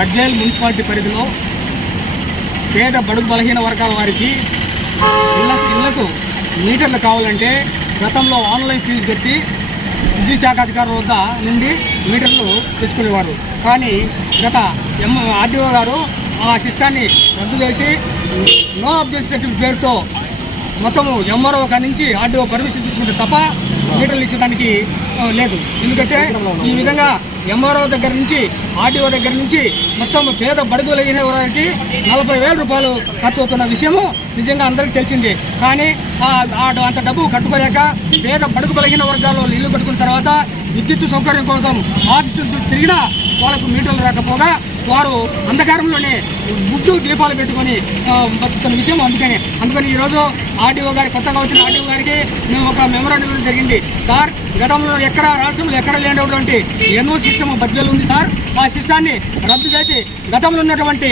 బడ్జేల్ municipality పరిధిలో పేద బడుగు బలహీన వర్గాల వారికి ఇళ్ళ ఇళ్ళకు మీటర్లు కావాలంటే గతంలో ఆన్లైన్ ఫీజు కట్టి విద్యుత్ శాఖ అధికారుల వద్ద నుండి మీటర్లు తెచ్చుకునేవారు. కానీ గత ఎం ఆర్డీఓ గారు ఆ సిస్టాన్ని రద్దు చేసి నో అబ్జెక్ట్ సర్టిఫికేట్ పేరుతో మొత్తము ఎంఆర్ఓ కాడి నుంచి ఆర్డీఓ పర్మిషన్ తీసుకుంటే తప్ప మీటర్లు ఇచ్చడానికి లేదు. ఎందుకంటే ఈ విధంగా ఎంఆర్ఓ దగ్గర నుంచి ఆర్డీఓ దగ్గర నుంచి మొత్తం పేద బడుగు వెలిగిన వారికి నలభై వేల రూపాయలు ఖర్చు అవుతున్న విషయము నిజంగా అందరికీ తెలిసిందే. కానీ అంత డబ్బు కట్టుకోలేక పేద బడుగు బలిగిన వర్గాల్లో ఇల్లు కట్టుకున్న తర్వాత విద్యుత్ సౌకర్యం కోసం ఆఫీసు తిరిగినా వాళ్ళకు మీటర్లు రాకపోగా వారు అంధకారంలోనే గుడ్డు దీపాలు పెట్టుకొని ఆ, బతుకుతున్న విషయం అందుకని. అందుకని ఈరోజు ఆర్డీఓ గారి కొత్తగా వచ్చిన ఆర్డీఓ గారికి మేము ఒక మెమోరాండం జరిగింది. సార్ గతంలో ఎక్కడ రాష్ట్రంలో ఎక్కడ లేనటువంటి ఎన్నో సిస్టమ్ బద్దలు ఉంది సార్. ఆ సిస్టాన్ని రద్దు చేసి గతంలో ఉన్నటువంటి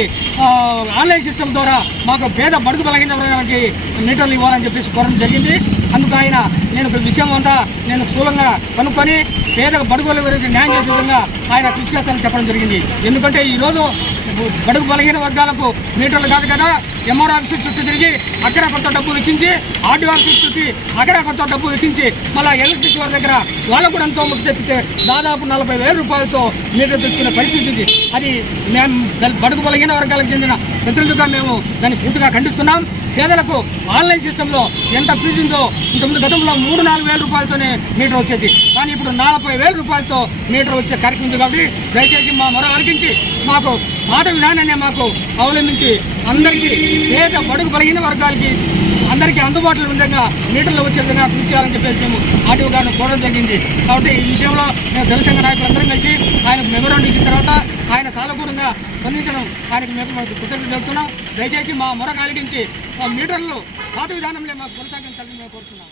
ఆన్లైన్ సిస్టమ్ ద్వారా మాకు పేద బడుగు బలగిన వర్గాలకి మీటర్లు ఇవ్వాలని చెప్పేసి కోరడం జరిగింది. అందుకు ఆయన నేను విషయం అంతా నేను స్థూలంగా కనుక్కొని పేద బడుగుల వరకు న్యాయం చేసే విధంగా ఆయన కృషి చేస్తానని చెప్పడం జరిగింది. ఎందుకంటే ఈరోజు బడుగు బలహీన వర్గాలకు మీటర్లు కాదు కదా ఎంఆర్ ఆఫీస్ చుట్టూ తిరిగి అక్కడ కొంత డబ్బు వెచ్చించి ఆర్డీ ఆఫీస్ చుట్టి అక్కడ కొంత డబ్బు వెచ్చించి మళ్ళీ ఎలక్ట్రిక్ వారి దగ్గర వాళ్ళకు కూడా ఎంతో ముట్టు తెప్పితే దాదాపు నలభై వేల రూపాయలతో మీటర్ తెచ్చుకునే పరిస్థితి ఉంది అది మేము దళ- బడుగు బలహీన వర్గాలకు చెందిన మిత్రులుగా మేము దాన్ని పూర్తిగా ఖండిస్తున్నాం. పేదలకు ఆన్లైన్ సిస్టంలో ఎంత ఫీజు ఉందో ఇంతకుముందు గతంలో మూడు నాలుగు వేల రూపాయలతోనే మీటర్ వచ్చేది. కానీ ఇప్పుడు నలభై వేల రూపాయలతో మీటర్ వచ్చే కార్యక్రమం ఉంది కాబట్టి దయచేసి మా మొర అరికించి మాకు మాట విధానాన్ని మాకు అవలంబించి అందరికీ పేద బడుగు బలహీన వర్గాలకి అందరికీ అందుబాటులో ఉండగా విధంగా మీటర్లు వచ్చే విధంగా కృషి చేయాలని చెప్పేసి మేము ఆర్టీఓ గారిని కోరడం జరిగింది. కాబట్టి ఈ విషయంలో మేము జనసంఘ నాయకులందరం కలిసి ఆయన మెమోరాండం ఇచ్చిన తర్వాత ఆయన సానుకూలంగా స్పందించడం ఆయనకు మేము కృతజ్ఞత చెబుతున్నాం దయచేసి మా మొర కలిగించి మా మీటర్లు పాత విధానంలో మాకు కొనసాగించాలని మేము కోరుతున్నాం.